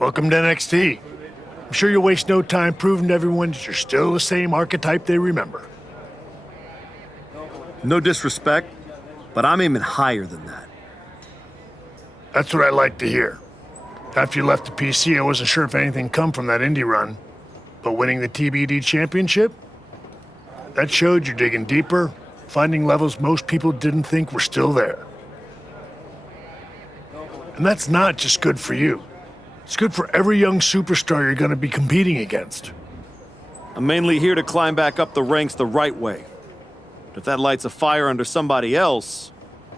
Welcome to NXT. I'm sure you'll waste no time proving to everyone that you're still the same archetype they remember. No disrespect, but I'm aiming higher than that. That's what I like to hear. After you left the PC, I wasn't sure if anything come from that indie run. But winning the TBD championship? That showed you're digging deeper, finding levels most people didn't think were still there. And that's not just good for you. It's good for every young superstar you're going to be competing against. I'm mainly here to climb back up the ranks the right way. If that lights a fire under somebody else,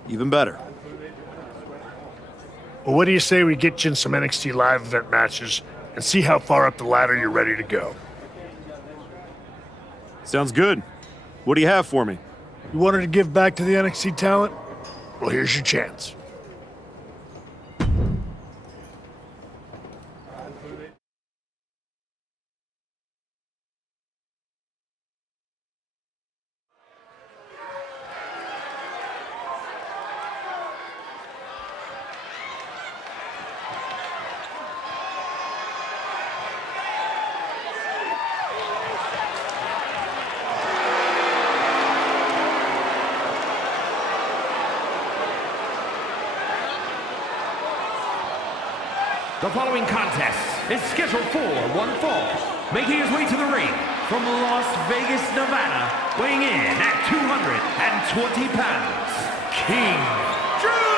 even better. Well, what do you say we get you in some NXT live event matches and see how far up the ladder you're ready to go? Sounds good. What do you have for me? You wanted to give back to the NXT talent? Well, here's your chance. The following contest is scheduled for one fall. Making his way to the ring from Las Vegas, Nevada, weighing in at 220 pounds, King Drew!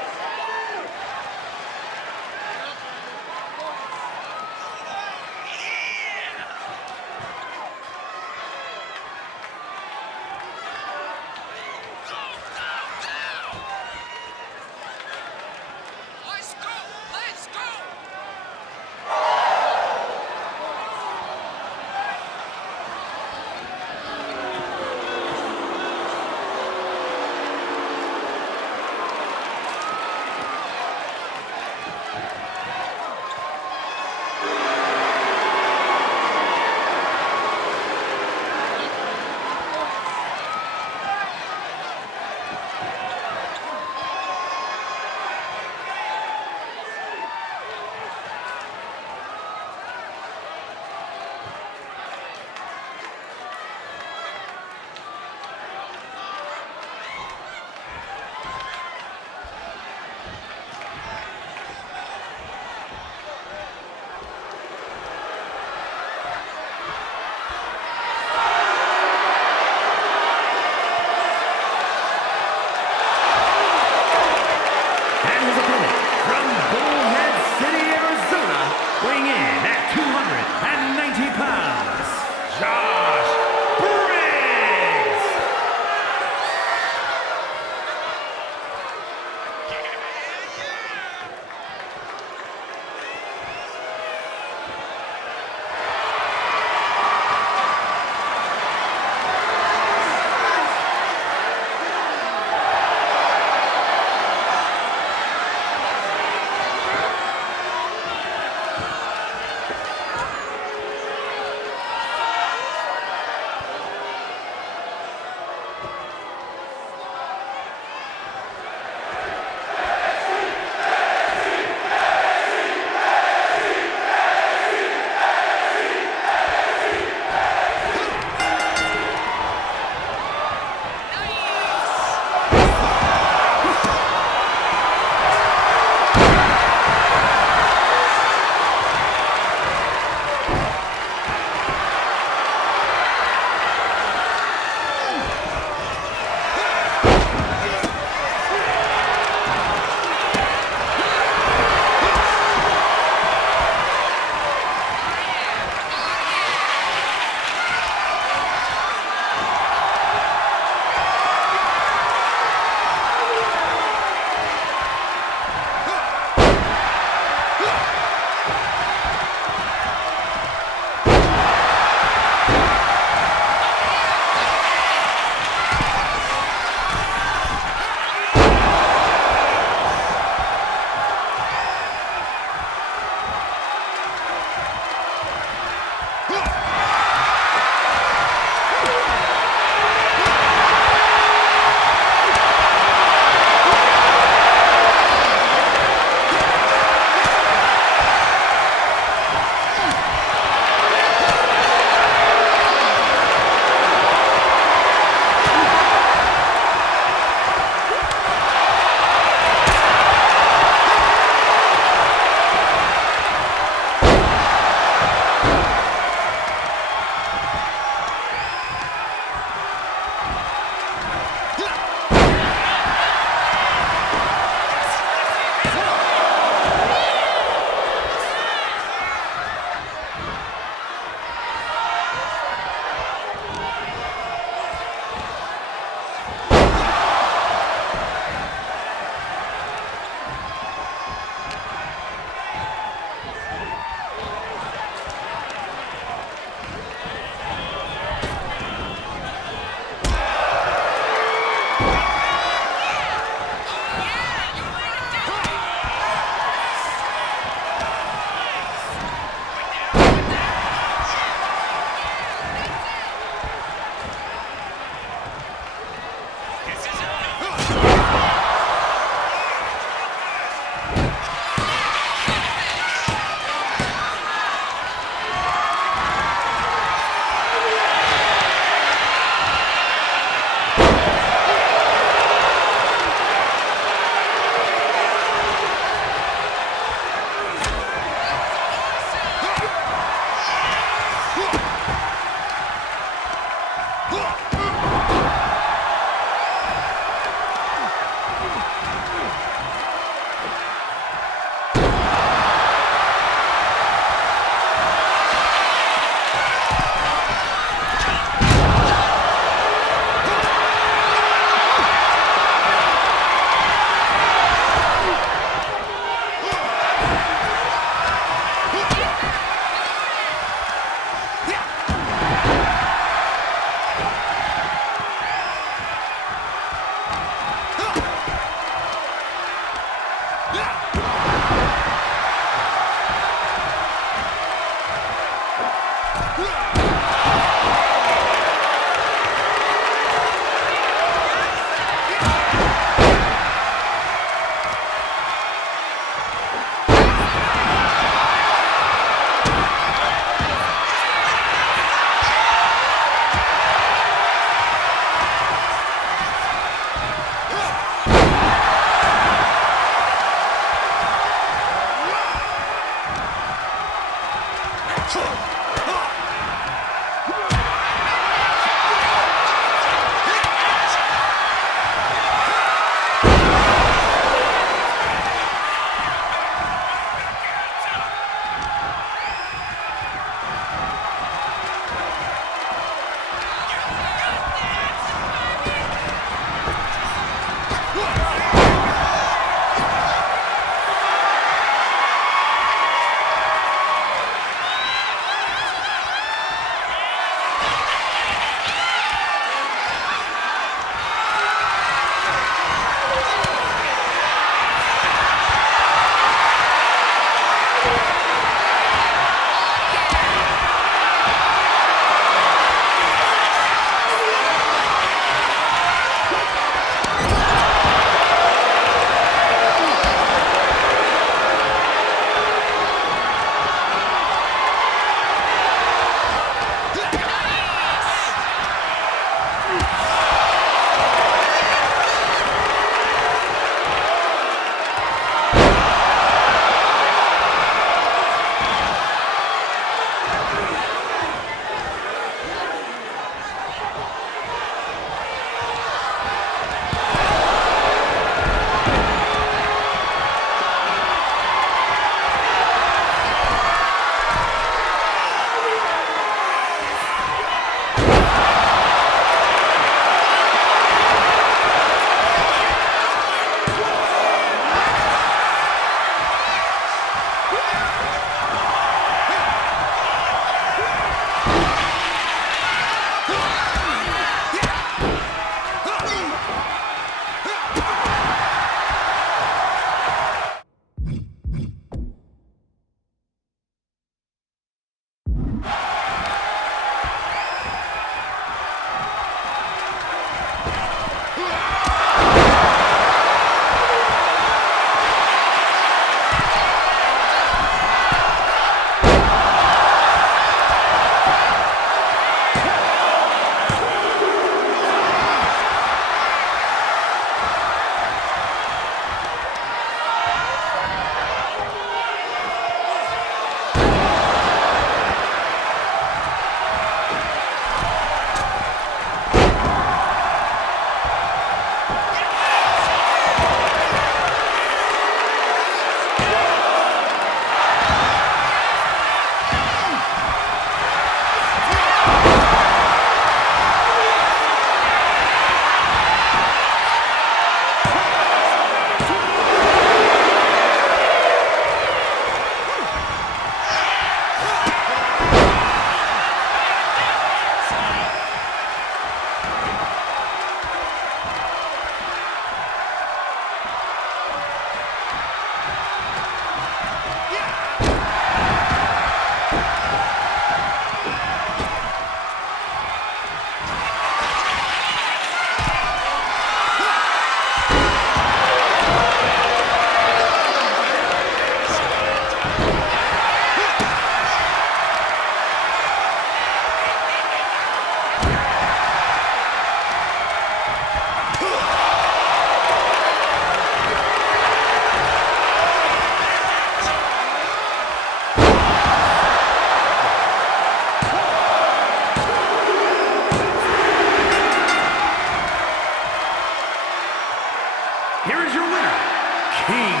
King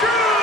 Drew!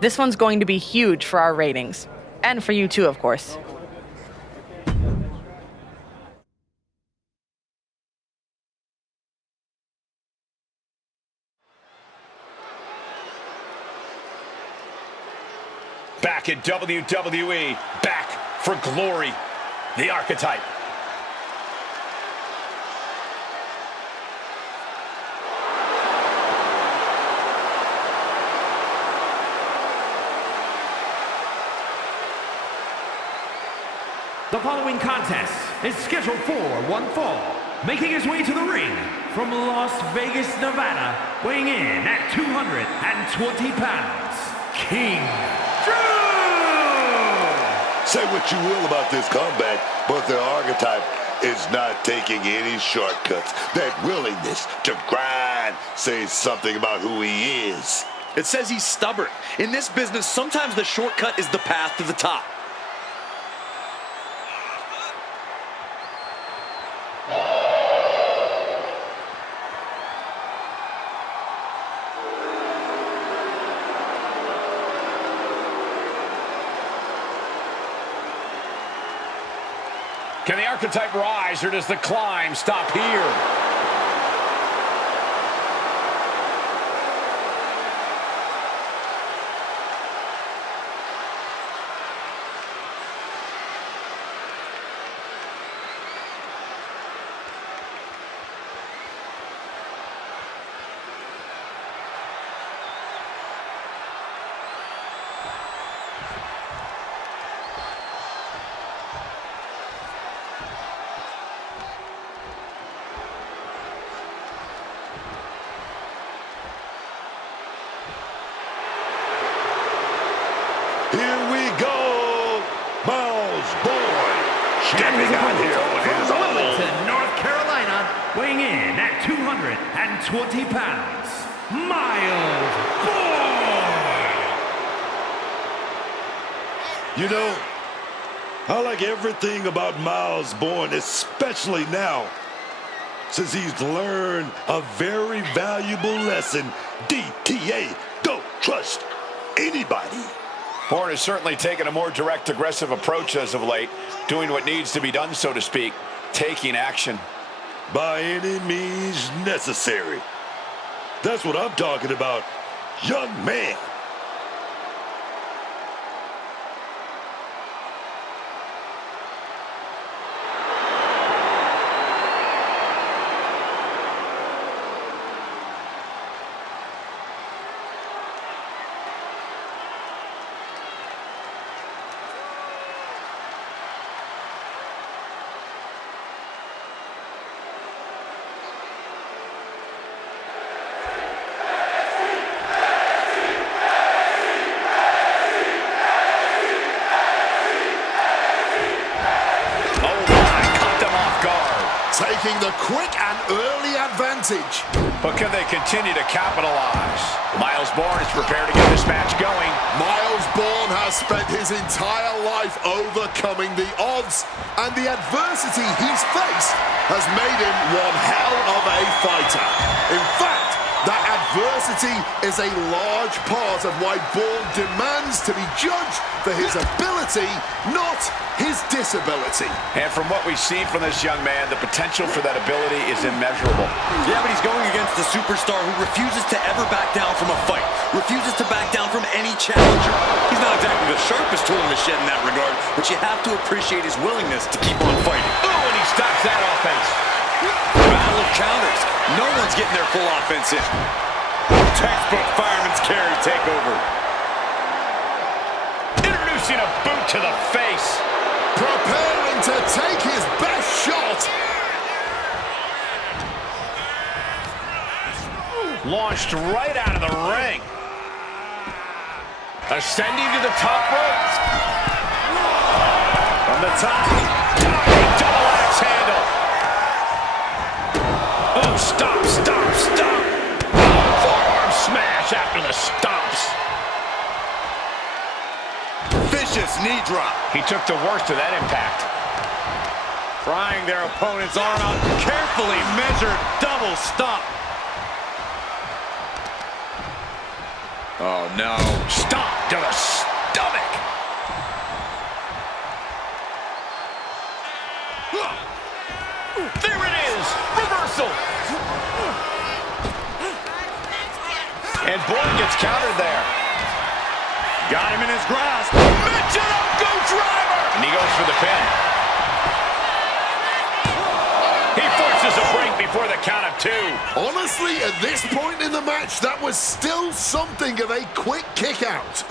This one's going to be huge for our ratings. And for you too, of course. Back in WWE, back for glory, the Archetype. The following contest is scheduled for one fall. Making his way to the ring from Las Vegas, Nevada, weighing in at 220 pounds, King Drew! Say what you will about this comeback, but the Archetype is not taking any shortcuts. That willingness to grind says something about who he is. It says he's stubborn. In this business, sometimes the shortcut is the path to the top. Can the Archetype rise, or does the climb stop here? Here we go, Miles Bourne, stepping out here with his own. Wilmington, North Carolina, weighing in at 220 pounds, Miles Bourne! You know, I like everything about Miles Bourne, especially now, since he's learned a very valuable lesson. DTA, don't trust anybody. Bourne has certainly taken a more direct, aggressive approach as of late, doing what needs to be done, so to speak, taking action. By any means necessary. That's what I'm talking about, young man. taking the quick and early advantage. But can they continue to capitalize? Miles Bourne is prepared to get this match going. Miles Bourne has spent his entire life overcoming the odds, and the adversity he's faced has made him one hell of a fighter. In fact, that adversity is a large part of why Bourne demands to be judged for his ability, not his disability. And from what we've seen from this young man, the potential for that ability is immeasurable. Yeah, but he's going against a superstar who refuses to ever back down from a fight, refuses to back down from any challenger. He's not exactly the sharpest tool in the shed in that regard, but you have to appreciate his willingness to keep on fighting. Oh, and he stops that offense. Battle of counters. No one's getting their full offense in. Textbook fireman's carry takeover. Introducing a boot to the face. Preparing to take his best shot. Launched right out of the ring. Ascending to the top rope. From the top. Double axe handle. Oh, stop, stop, stop. Forearm smash after the stomps. Vicious knee drop. He took the worst of that impact. Prying their opponent's arm out. Carefully measured double stomp. Oh, no. Stomp to the stomach. There it is. Reversal. And Bourne gets countered there. Got him in his grasp. Mention up, go driver. And he goes for the pin. He forces a break before the count of 2. Honestly, at this point in the match, that was still something of a quick kick out.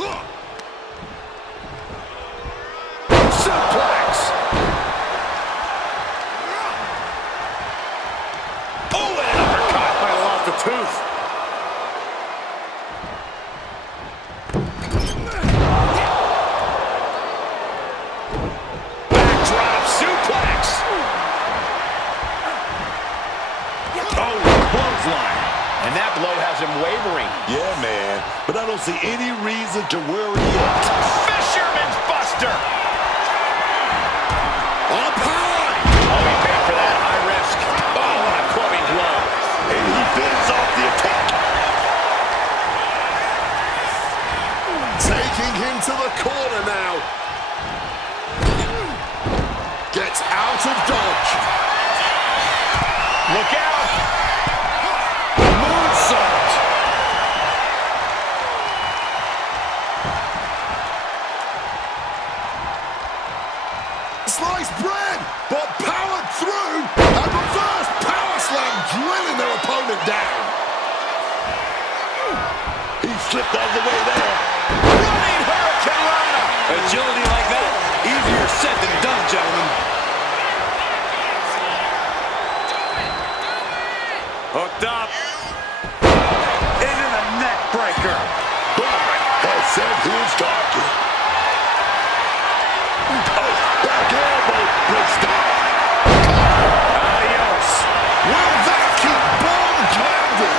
Suplex. Oh, and an uppercut. Might have lost a tooth. Backdrop suplex. Oh, clothesline. And that blow has him wavering. Yeah, man, but I don't see any reason to worry yet. Fisherman's Buster. Up high. Oh, he paid for that high risk. Oh, what a clubbing blow. And he fends off the attack. Taking him to the corner now. Gets out of dodge. Look out. Moonsault. Sliced bread, but powered through. And reverse power slam, drilling their opponent down. He slipped out of the way there. Running Hurricane Rana. Agility like that, easier said than done, gentlemen. Hooked up. Into the neck breaker. Bourne has set his target. Oh, back elbow breaks down. Adios. Will that keep Bourne grounded?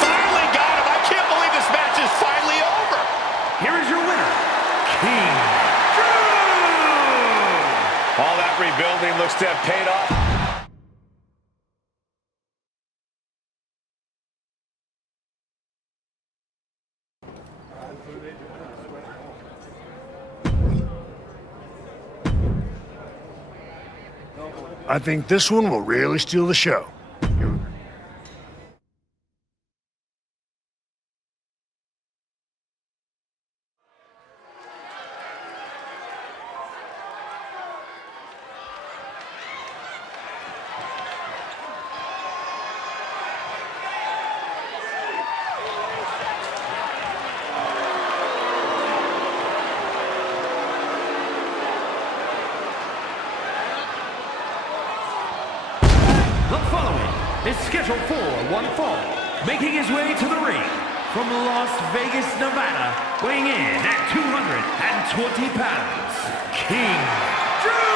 Finally got him. I can't believe this match is finally over. Here is your winner, King Drew! All that rebuilding looks to have paid off. I think this one will really steal the show. The following is scheduled for one fall, making his way to the ring from Las Vegas, Nevada, weighing in at 220 pounds, King Drew!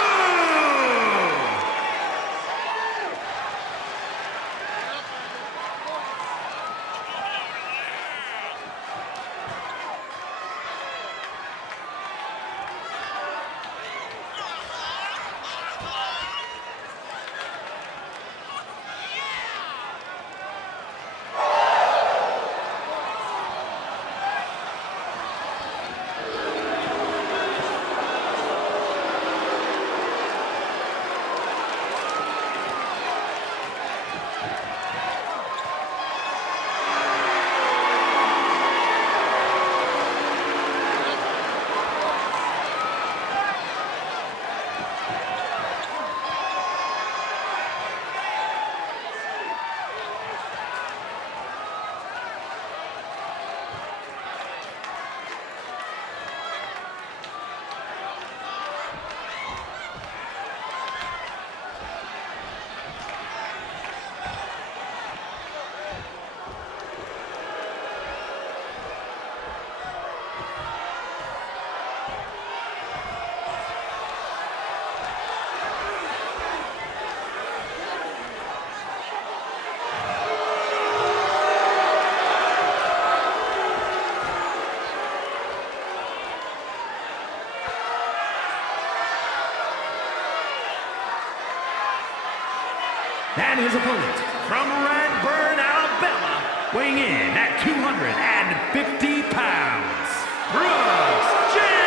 And his opponent from Redburn, Alabama, weighing in at 250 pounds, Brooks Jensen.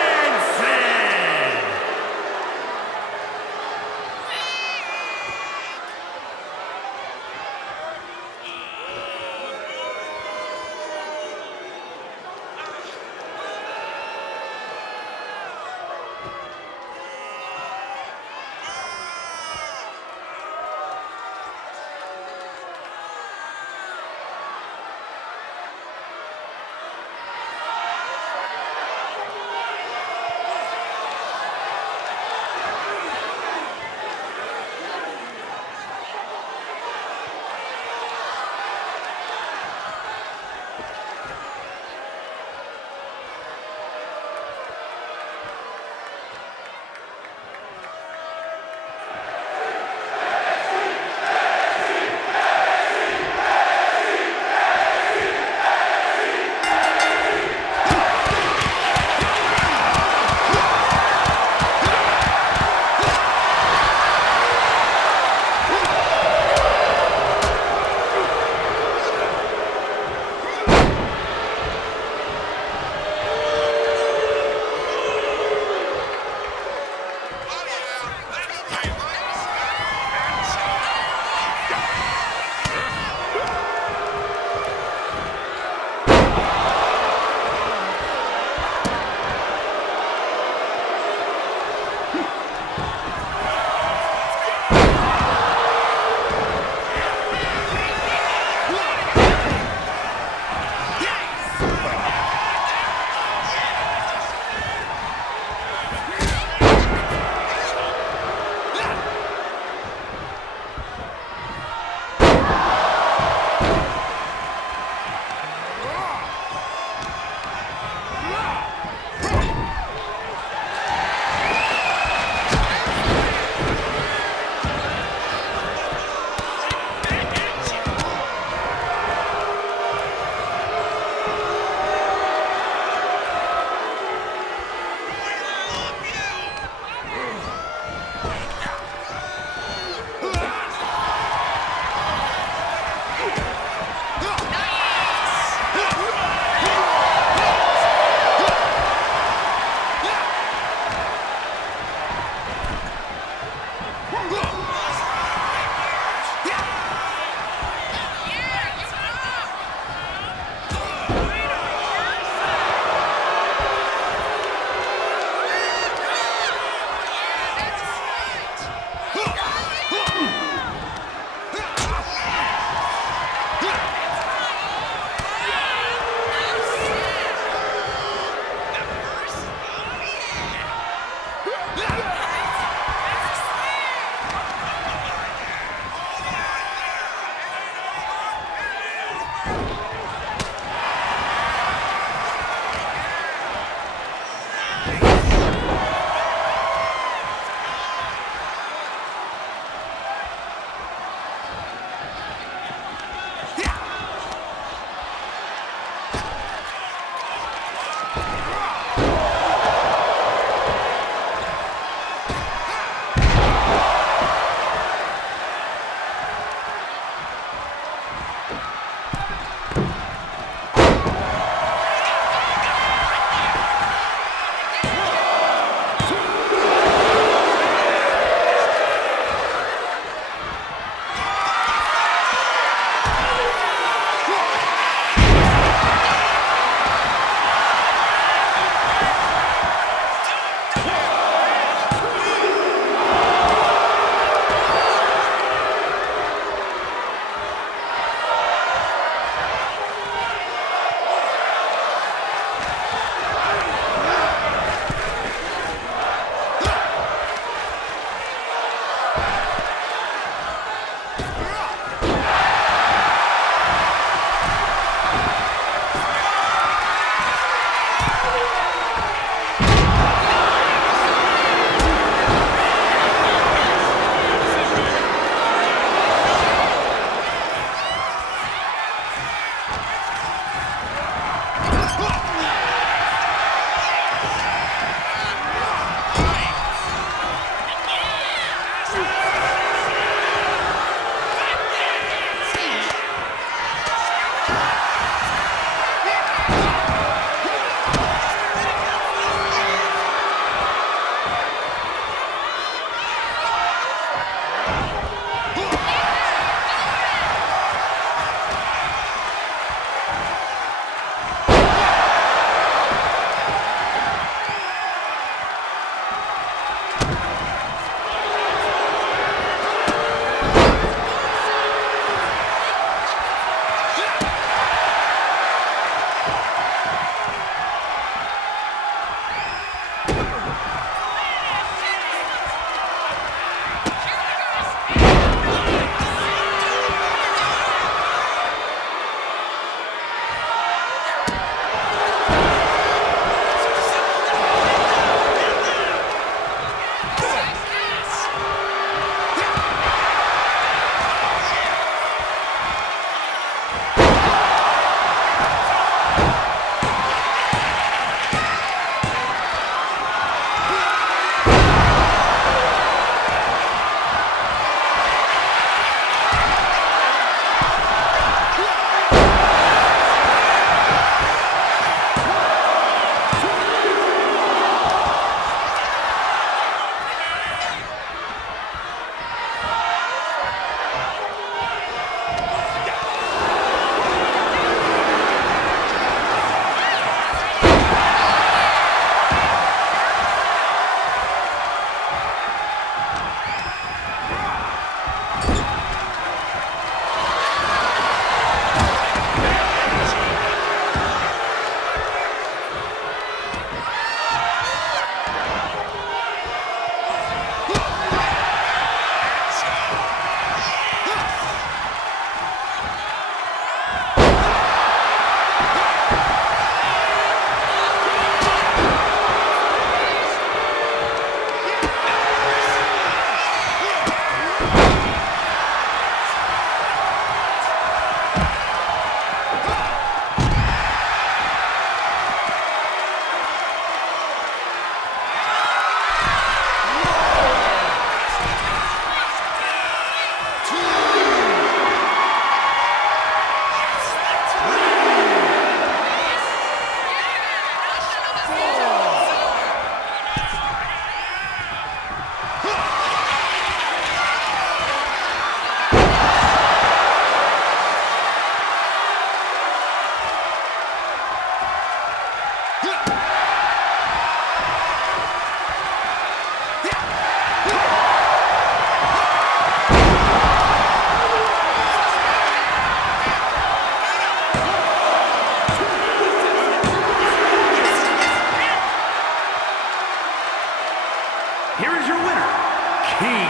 King.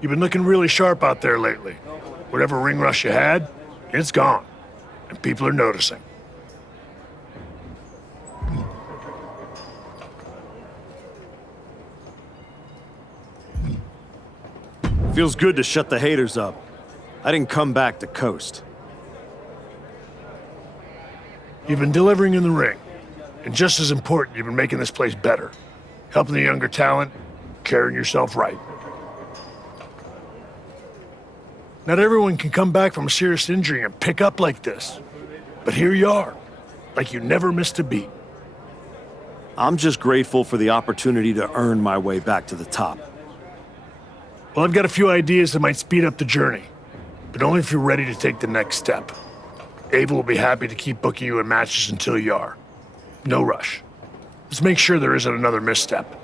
You've been looking really sharp out there lately. Whatever ring rush you had, it's gone. And people are noticing. Feels good to shut the haters up. I didn't come back to coast. You've been delivering in the ring. And just as important, you've been making this place better. Helping the younger talent, carrying yourself right. Not everyone can come back from a serious injury and pick up like this. But here you are, like you never missed a beat. I'm just grateful for the opportunity to earn my way back to the top. Well, I've got a few ideas that might speed up the journey, but only if you're ready to take the next step. Ava will be happy to keep booking you in matches until you are. No rush. Let's make sure there isn't another misstep.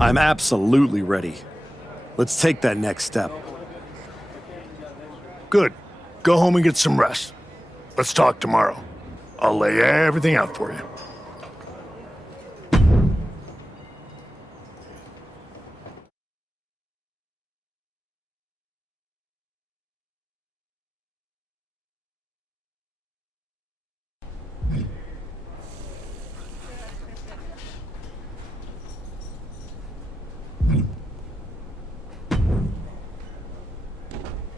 I'm absolutely ready. Let's take that next step. Good. Go home and get some rest. Let's talk tomorrow. I'll lay everything out for you.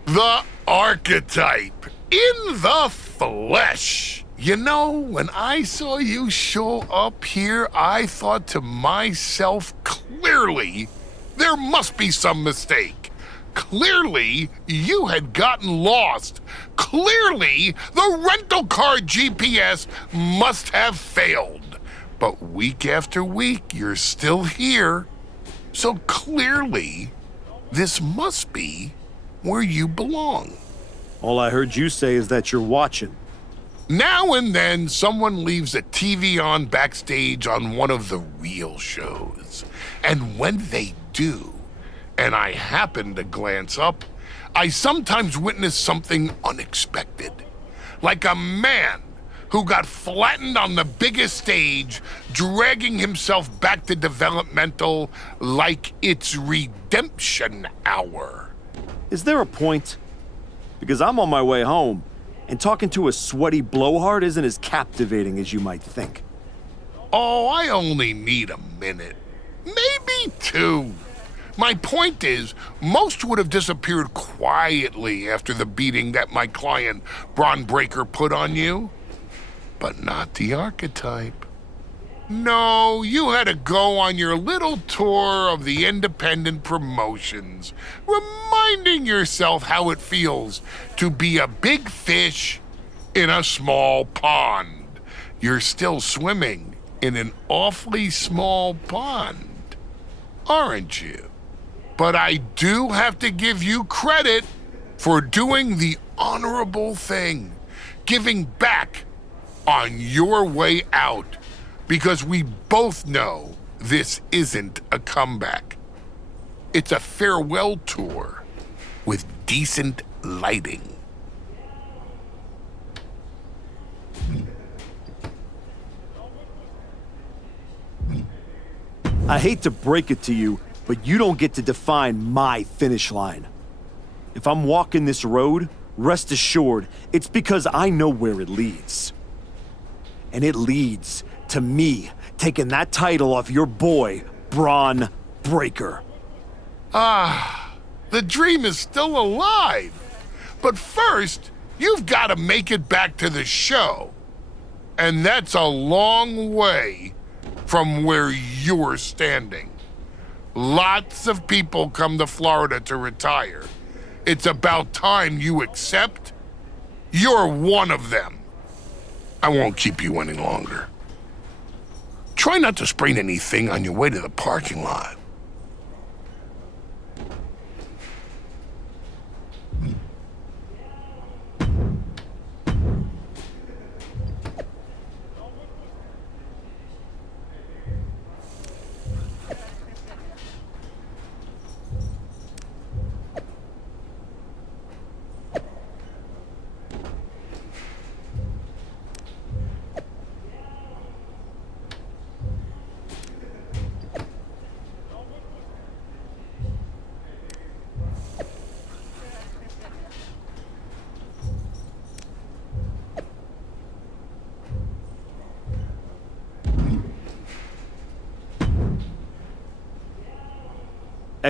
The archetype in the flesh. You know, when I saw you show up here, I thought to myself, clearly, there must be some mistake. Clearly, you had gotten lost. Clearly, the rental car GPS must have failed. But week after week, you're still here. So clearly, this must be where you belong. All I heard you say is that you're watching. Now and then, someone leaves a TV on backstage on one of the real shows. And when they do, and I happen to glance up, I sometimes witness something unexpected. Like a man who got flattened on the biggest stage, dragging himself back to developmental like it's redemption hour. Is there a point? Because I'm on my way home, and talking to a sweaty blowhard isn't as captivating as you might think. Oh, I only need a minute. Maybe two. My point is, most would have disappeared quietly after the beating that my client, Braun Breaker, put on you. But not the archetype. No, you had to go on your little tour of the independent promotions, reminding yourself how it feels to be a big fish in a small pond. You're still swimming in an awfully small pond, aren't you? But I do have to give you credit for doing the honorable thing, giving back on your way out. Because we both know this isn't a comeback. It's a farewell tour with decent lighting. I hate to break it to you, but you don't get to define my finish line. If I'm walking this road, rest assured, it's because I know where it leads. And it leads to me taking that title off your boy, Braun Breaker. The dream is still alive. But first, you've got to make it back to the show. And that's a long way from where you're standing. Lots of people come to Florida to retire. It's about time you accept you're one of them. I won't keep you any longer. Try not to sprain anything on your way to the parking lot.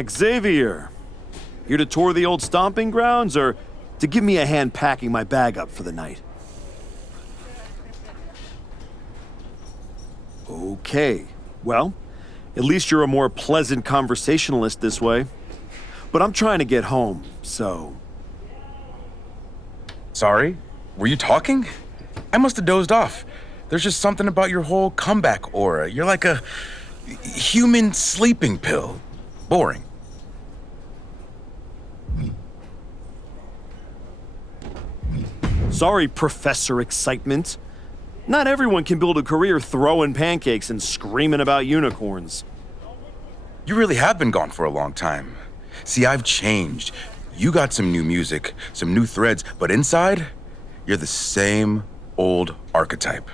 Xavier, here to tour the old stomping grounds or to give me a hand packing my bag up for the night? Okay, well, at least you're a more pleasant conversationalist this way. But I'm trying to get home, so... Sorry? Were you talking? I must have dozed off. There's just something about your whole comeback aura. You're like a human sleeping pill. Boring. Sorry, Professor Excitement. Not everyone can build a career throwing pancakes and screaming about unicorns. You really have been gone for a long time. See, I've changed. You got some new music, some new threads, but inside, you're the same old archetype.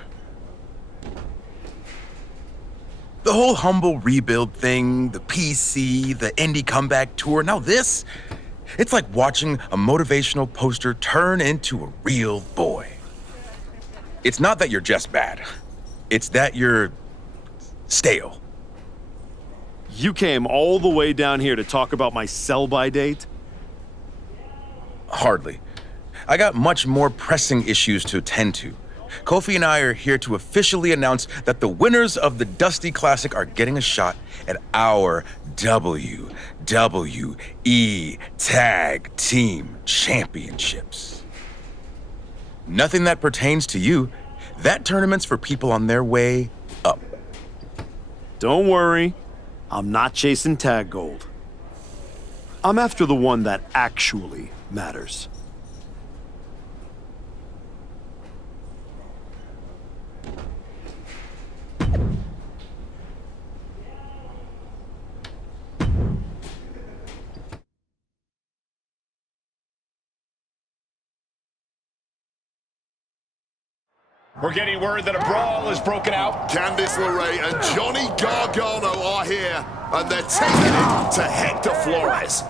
The whole humble rebuild thing, the PC, the indie comeback tour, now this, it's like watching a motivational poster turn into a real boy. It's not that you're just bad. It's that you're stale. You came all the way down here to talk about my sell-by date? Hardly. I got much more pressing issues to attend to. Kofi and I are here to officially announce that the winners of the Dusty Classic are getting a shot at our WWE Tag Team Championships. Nothing that pertains to you. That tournament's for people on their way up. Don't worry, I'm not chasing tag gold. I'm after the one that actually matters. We're getting word that a brawl is broken out. Candice LeRae and Johnny Gargano are here, and they're taking it to Hector Flores.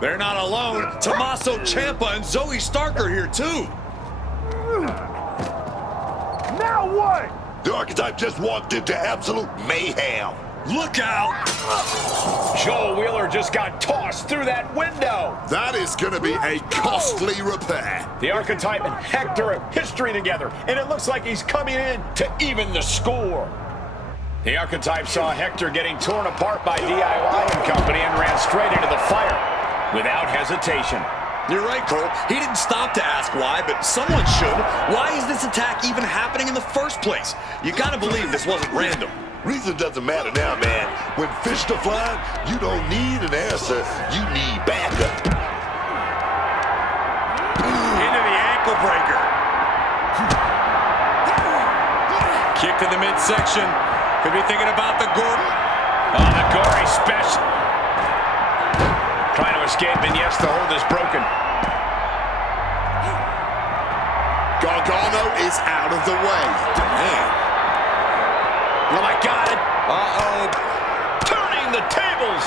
They're not alone. Tommaso Ciampa and Zoe Stark are here too. Now what? The archetype just walked into absolute mayhem. Look out! Joel Wheeler just got tossed through that window. That is going to be a costly repair. The Archetype and Hector have history together, and it looks like he's coming in to even the score. The Archetype saw Hector getting torn apart by DIY and company and ran straight into the fire without hesitation. You're right, Cole. He didn't stop to ask why, but someone should. Why is this attack even happening in the first place? You gotta believe this wasn't random. Reason doesn't matter now, man. When fish are flying, you don't need an answer. You need backup. Into the ankle breaker. Kick to the midsection. Could be thinking about the gore. Oh, the gory special. Trying to escape, and yes, the hold is broken. Gargano is out of the way. Man. Oh, my God. Uh-oh. Turning the tables.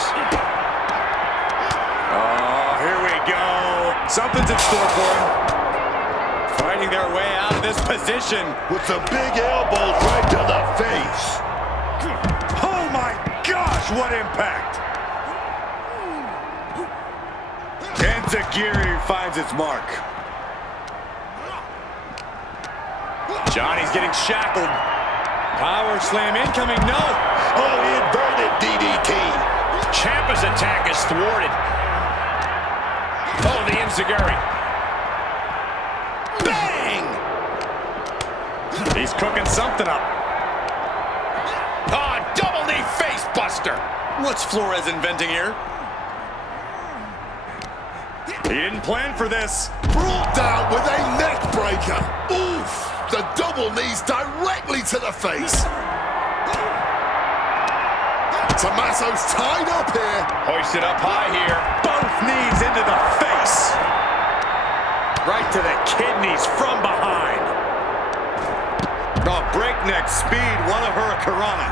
Oh, here we go. Something's in store for him. Fighting their way out of this position. With some big elbows right to the face. Oh, my gosh, what impact. Enziguri finds its mark. Johnny's getting shackled. Power slam incoming, no. Oh, inverted DDT. Ciampa's attack is thwarted. Oh, the Enziguri. Bang! He's cooking something up. Oh, double knee face buster. What's Flores inventing here? He didn't plan for this. Brought down with a neck breaker. Oof! The double knees directly to the face. Tommaso's tied up here. Hoisted up high here. Both knees into the face. Right to the kidneys from behind. Oh, breakneck speed, one of hurricanrana.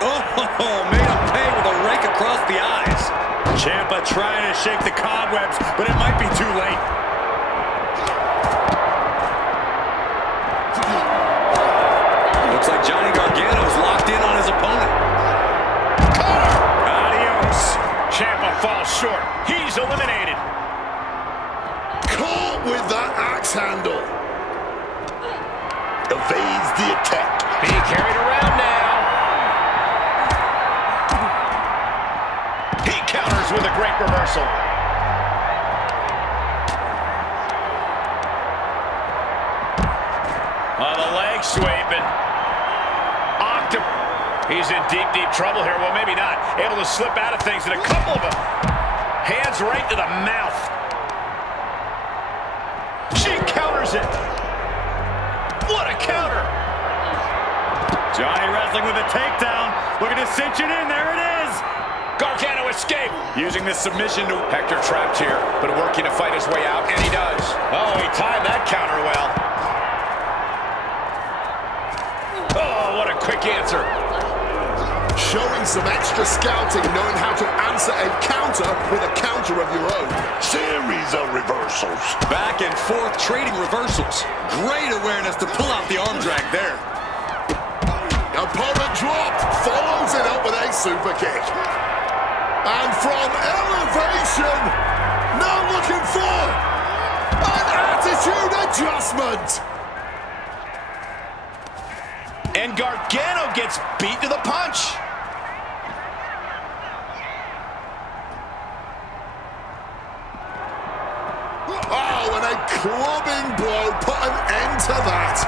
Oh, made him pay with a rake across the eyes. Ciampa trying to shake the cobwebs, but it might be too late. Looks like Johnny Gargano's locked in on his opponent. Adios. Ciampa falls short. He's eliminated. Caught with that axe handle. Evades the attack. Being carried around now. He counters with a great reversal. The leg sweeping. He's in deep, deep trouble here. Well, maybe not. Able to slip out of things, and a couple of them. Hands right to the mouth. She counters it. What a counter. Johnny wrestling with a takedown. Looking to cinch it in. There it is. Gargano escape. Using this submission to Hector trapped here, but working to fight his way out, and he does. Oh, he timed that counter well. Oh, what a quick answer. Showing some extra scouting, knowing how to answer a counter with a counter of your own. Series of reversals. Back and forth trading reversals. Great awareness to pull out the arm drag there. Opponent dropped, follows it up with a super kick. And from elevation, now looking for an attitude adjustment. And Gargano gets beat to the punch. Oh, and a clubbing blow put an end to that.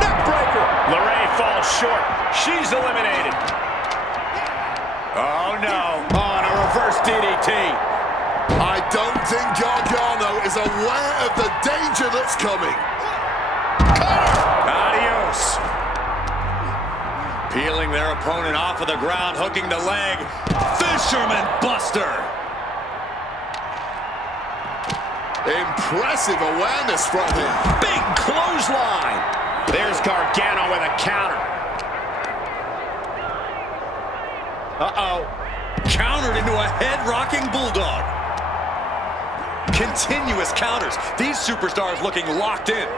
Neckbreaker. LeRae falls short. She's eliminated. Oh, no. On a reverse DDT. I don't think Gargano is aware of the danger that's coming. Adios. Peeling their opponent off of the ground, hooking the leg. Fisherman Buster. Impressive awareness from him. Big clothesline. There's Gargano with a counter. Uh-oh. Countered into a head-rocking bulldog. Continuous counters. These superstars looking locked in.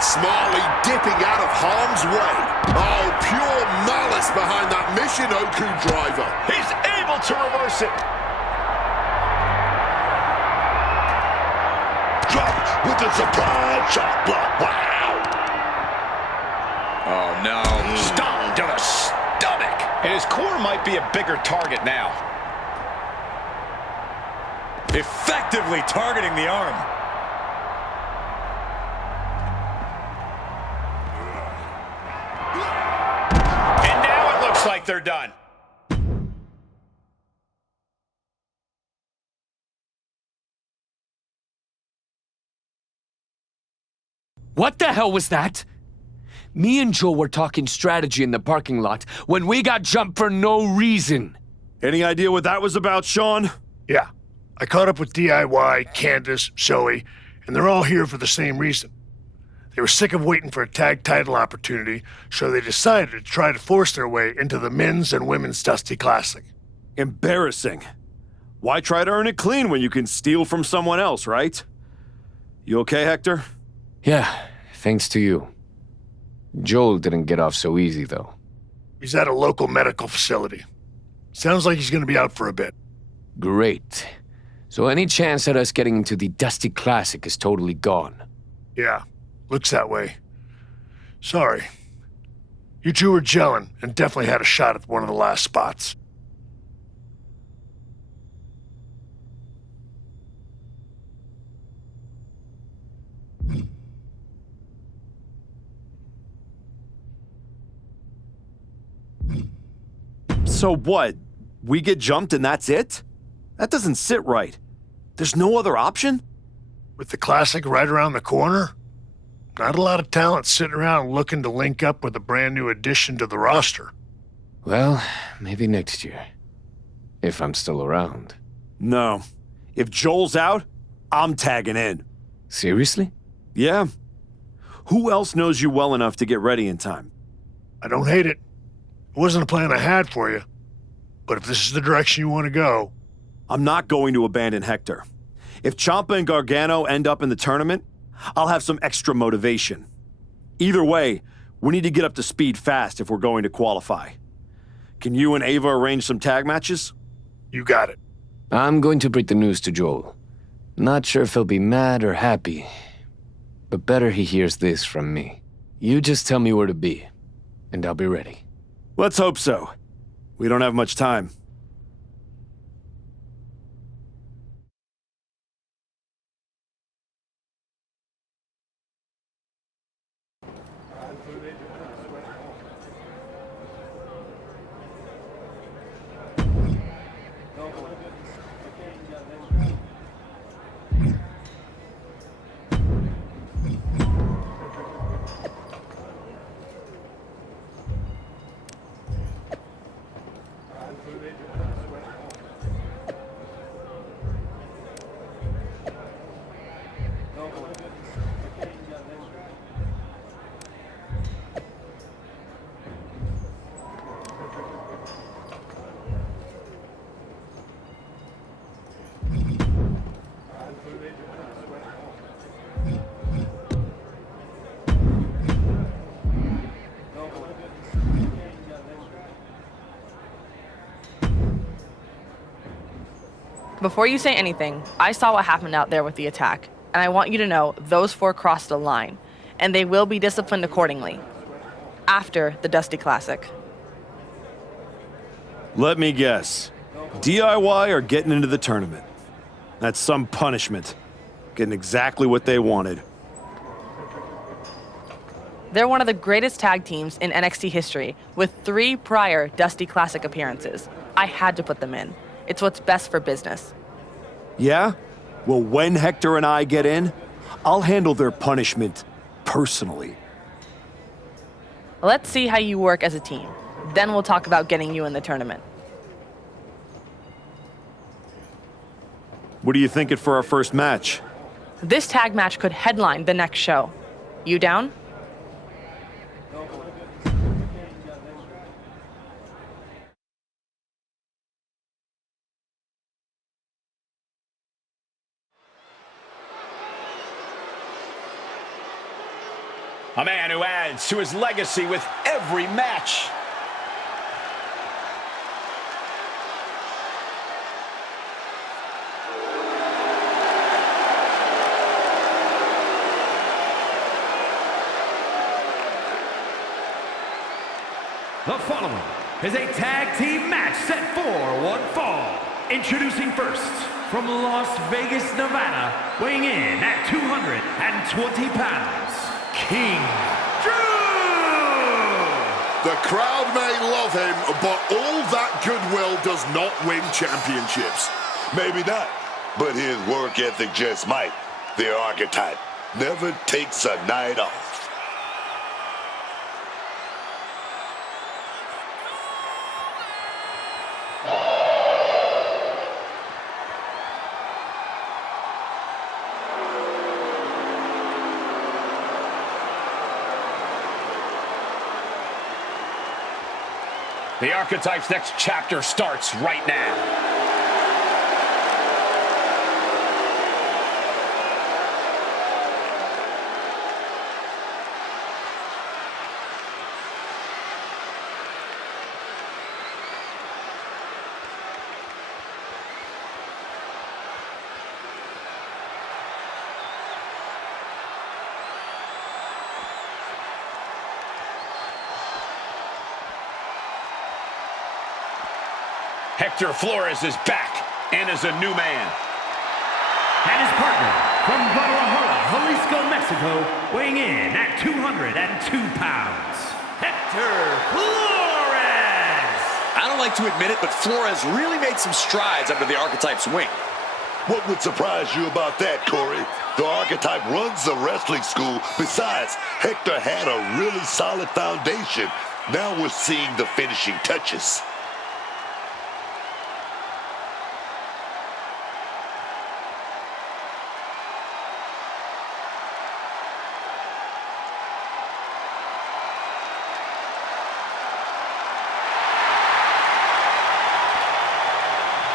Smartly dipping out of harm's way. Oh, pure malice behind that Michinoku driver. He's able to reverse it. Drop with the surprise shot block. Wow. Oh, no. Stomp to the stomach. And his core might be a bigger target now. Effectively targeting the arm. And now it looks like they're done. What the hell was that? Me and Joe were talking strategy in the parking lot when we got jumped for no reason. Any idea what that was about, Sean? Yeah. I caught up with DIY, Candace, Zoe, and they're all here for the same reason. They were sick of waiting for a tag title opportunity, so they decided to try to force their way into the men's and women's Dusty Classic. Embarrassing. Why try to earn it clean when you can steal from someone else, right? You okay, Hector? Yeah, thanks to you. Joel didn't get off so easy, though. He's at a local medical facility. Sounds like he's going to be out for a bit. Great. So any chance at us getting into the Dusty Classic is totally gone. Yeah, looks that way. Sorry. You two were gelling and definitely had a shot at one of the last spots. So what? We get jumped and that's it? That doesn't sit right. There's no other option? With the Classic right around the corner, not a lot of talent sitting around looking to link up with a brand new addition to the roster. Well, maybe next year. If I'm still around. No. If Joel's out, I'm tagging in. Seriously? Yeah. Who else knows you well enough to get ready in time? I don't hate it. It wasn't a plan I had for you. But if this is the direction you want to go... I'm not going to abandon Hector. If Ciampa and Gargano end up in the tournament, I'll have some extra motivation. Either way, we need to get up to speed fast if we're going to qualify. Can you and Ava arrange some tag matches? You got it. I'm going to break the news to Joel. Not sure if he'll be mad or happy, but better he hears this from me. You just tell me where to be, and I'll be ready. Let's hope so. We don't have much time. Before you say anything, I saw what happened out there with the attack, and I want you to know those four crossed a line, and they will be disciplined accordingly. After the Dusty Classic. Let me guess. DIY or getting into the tournament? That's some punishment. Getting exactly what they wanted. They're one of the greatest tag teams in NXT history, with 3 prior Dusty Classic appearances. I had to put them in. It's what's best for business. Yeah? Well, when Hector and I get in, I'll handle their punishment personally. Let's see how you work as a team. Then we'll talk about getting you in the tournament. What are you thinking for our first match? This tag match could headline the next show. You down? A man who adds to his legacy with every match. The following is a tag team match set for one fall. Introducing first, from Las Vegas, Nevada, weighing in at 220 pounds, King Drew! The crowd may love him, but all that goodwill does not win championships. Maybe not, but his work ethic just might. The archetype never takes a night off. The Archetype's next chapter starts right now. Hector Flores is back and is a new man. And his partner from Guadalajara, Jalisco, Mexico, weighing in at 202 pounds, Hector Flores! I don't like to admit it, but Flores really made some strides under the Archetype's wing. What would surprise you about that, Corey? The Archetype runs a wrestling school. Besides, Hector had a really solid foundation. Now we're seeing the finishing touches.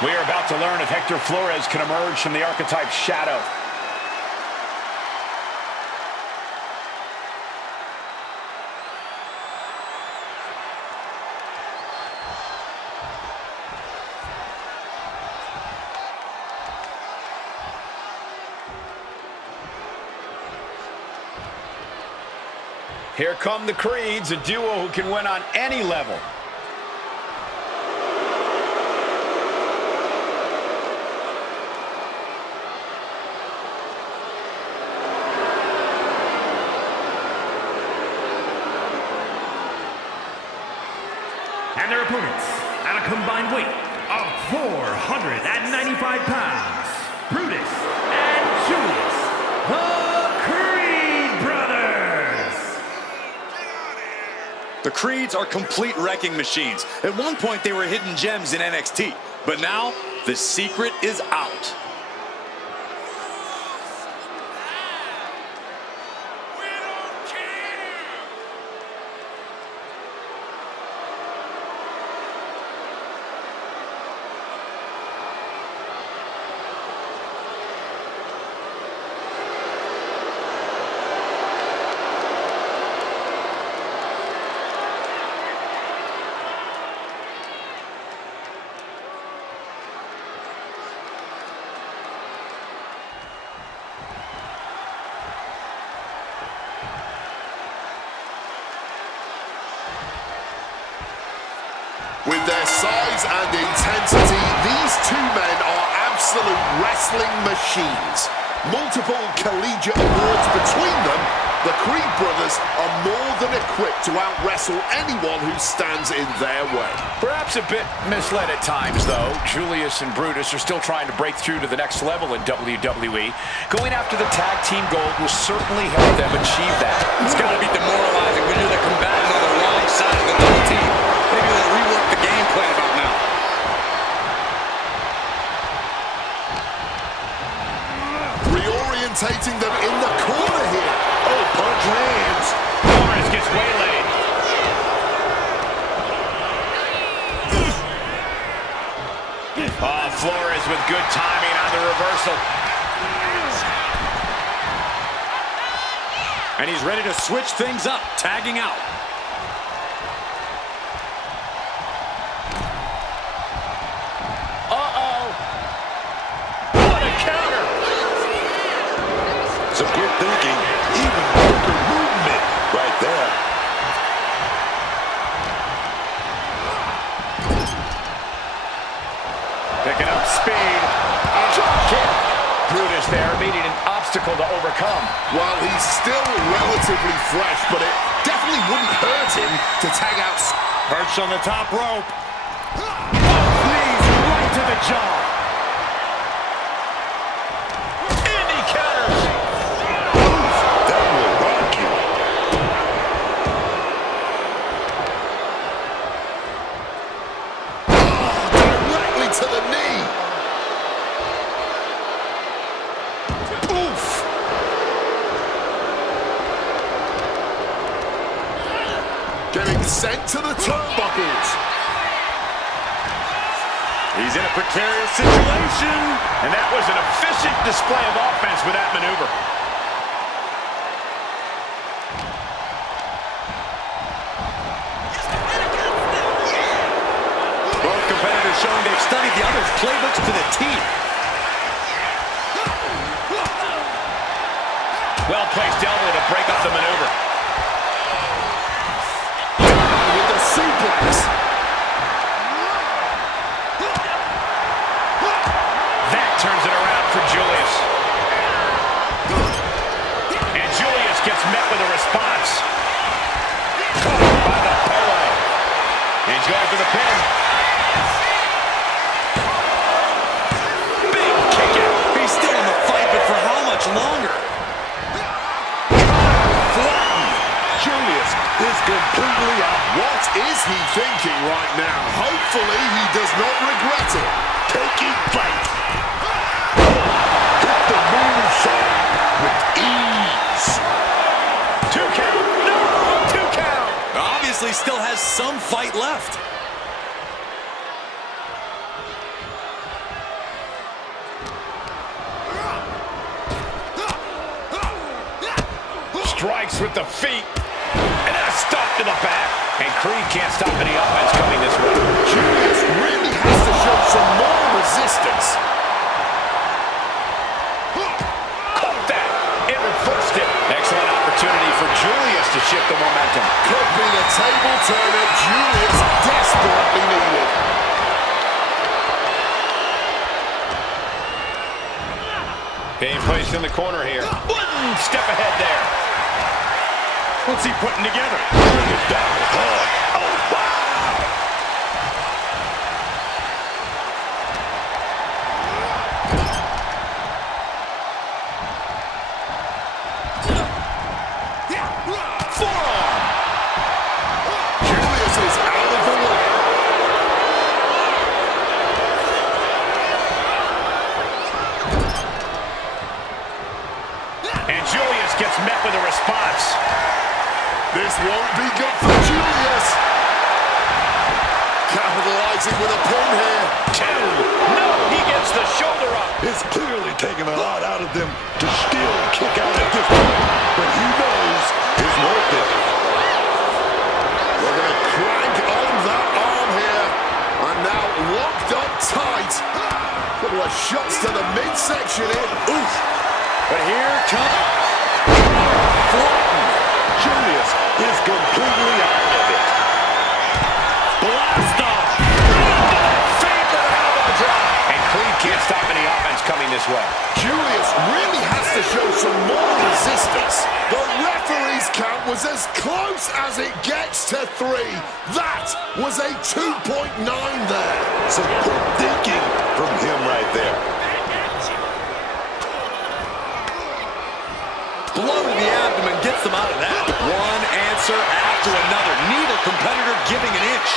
We are about to learn if Hector Flores can emerge from the Archetype's shadow. Here come the Creeds, a duo who can win on any level. And their opponents, at a combined weight of 495 pounds, Brutus and Julius, the Creed brothers. The Creeds are complete wrecking machines. At one point, they were hidden gems in NXT, but now the secret is out. With their size and intensity, these two men are absolute wrestling machines. Multiple collegiate awards between them, the Creed brothers are more than equipped to out-wrestle anyone who stands in their way. Perhaps a bit misled at times, though. Julius and Brutus are still trying to break through to the next level in WWE. Going after the tag team gold will certainly help them achieve that. It's got to be demoralizing when you're the combatant on the wrong side of the double team. Maybe they'll rework the game plan about now. Reorientating them in the corner here. Oh, punch lands. Flores gets waylaid. Oh, Flores with good timing on the reversal. And he's ready to switch things up, tagging out. Some good thinking, even quicker movement right there. Picking up speed. Drop kick. Brutus there meeting an obstacle to overcome. Well, he's still relatively fresh, but it definitely wouldn't hurt him to tag out. Perched on the top rope. Knees right to the jaw. Getting sent to the turnbuckles. He's in a precarious situation. And that was an efficient display of offense with that maneuver. Both competitors showing they've studied the other's playbooks to the T. Well-placed elbow to break up the maneuver. With the suplex. That turns it around for Julius. And Julius gets met with a response. Covered by the polo. He's going for the pin. is he thinking right now? Hopefully he does not regret it. Taking flight. Hit the moonsault with ease. 2 count. No, 2 count. Obviously still has some fight left. Strikes with the feet. And a stop to the back. And Creed can't stop any offense coming this way. Julius really has to show some more resistance. Caught that. It reversed it. Excellent opportunity for Julius to shift the momentum. Could be the table turner Julius desperately needed. Being placed in the corner here. 1 step ahead there. What's he putting together? Bring it down hard. Oh, wow. Forearm. Julius is out of the way. And Julius gets met with a response. This won't be good for Julius. Capitalizing with a pin here. 2. No, he gets the shoulder up. It's clearly taking a lot out of them to still kick out at this point, but he knows it's worth it. We're going to crank on that arm here. And now locked up tight. Couple of shots to the midsection in. Oof. But here comes... Julius is completely out of it. Blast off. Feet with an elbow drop. And Creed can't stop any offense coming this way. Julius really has to show some more resistance. The referee's count was as close as it gets to 3. That was a 2.9 there. Some quick thinking from him right there. Blow to the abdomen gets them out of that. One answer after another. Neither competitor giving an inch.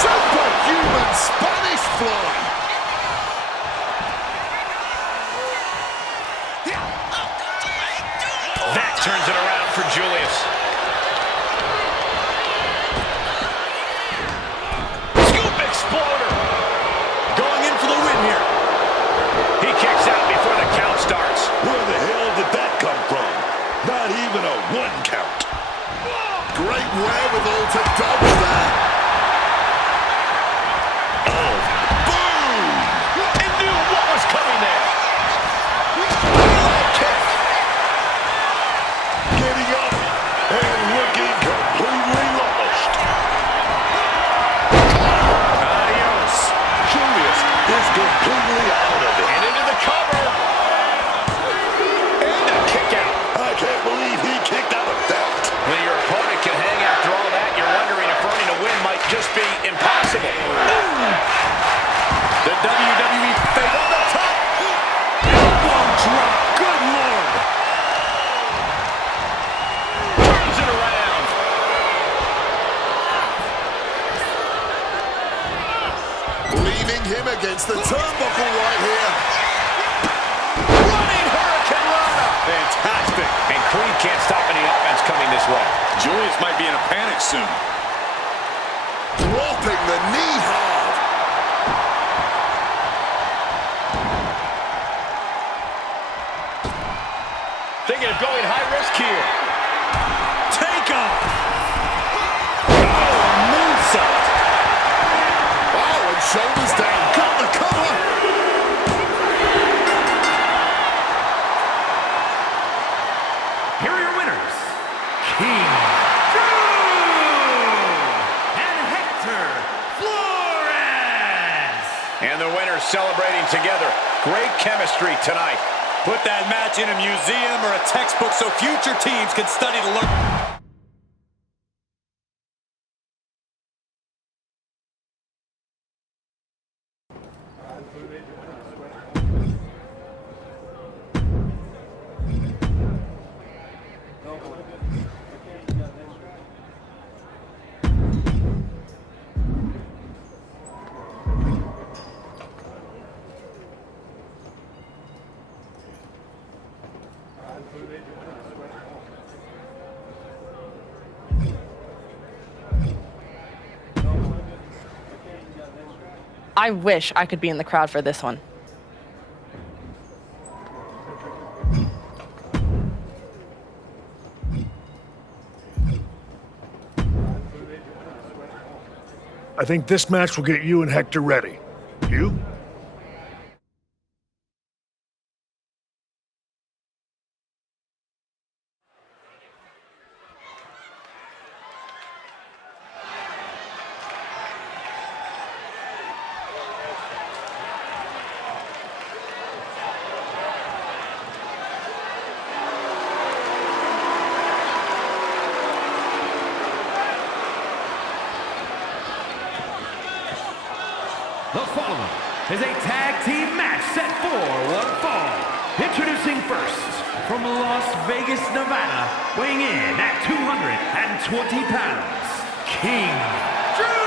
Superhuman Spanish fly. That turns it around for Julius. Scoop exploder. Going in for the win here. He kicks out before the count starts. Where the hell did that come from? Not even a 1 count. Great wherewithal to dodge there. Oh, boom! And knew what was coming there. Kick. Getting up and looking completely lost. Adios. Julius is completely out of it. And into the cover. And a kick out. I can't believe he kicked out of that. When your opponent can hang after all that, you're wondering if earning a win might just be impossible. Ooh. The WWE fade on the top. Elbow drop. Good Lord. Turns it around. Leaving him against the turnbuckle right here. Running Hurricane Rana. Fantastic. And Creed can't stop any offense coming this way. Julius might be in a panic soon. Dropping the knee hard. Thinking of going high risk here. Take off. Oh, moonsault. Oh, and shoulders down. Got the cover. Here are your winners, King and Hector Flores. And the winners celebrating together. Great chemistry tonight. Put that match in a museum or a textbook so future teams can study to learn. I wish I could be in the crowd for this one. I think this match will get you and Hector ready. You? The following is a tag team match set for one fall. Introducing first, from Las Vegas, Nevada, weighing in at 220 pounds, King Drew!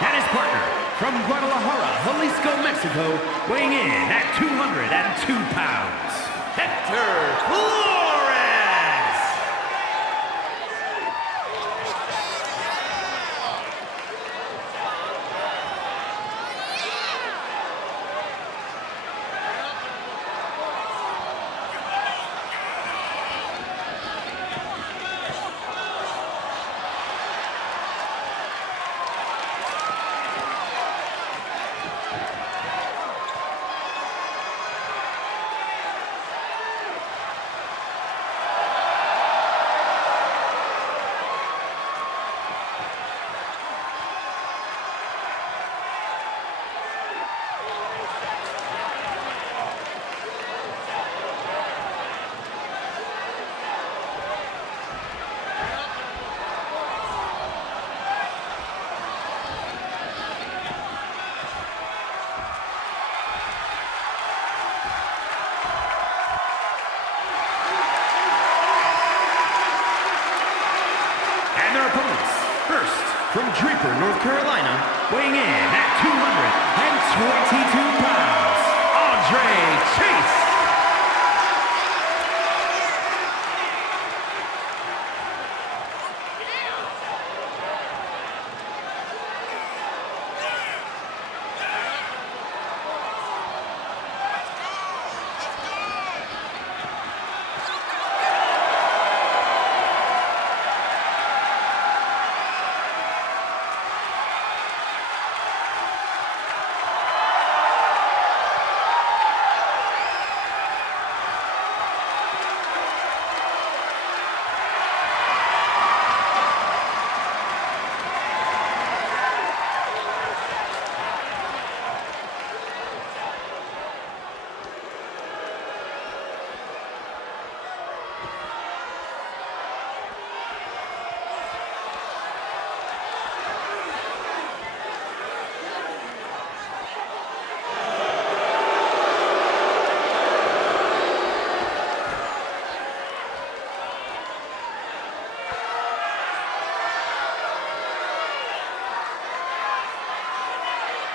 And his partner, from Guadalajara, Jalisco, Mexico, weighing in at 202 pounds, Hector Flores! And their opponents, first, from Draper, North Carolina, weighing in at 222 pounds, Andre Chase!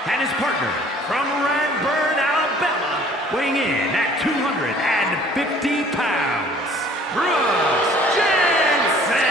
And his partner, from Redburn, Alabama, weighing in at 250 pounds, Brooks Jensen!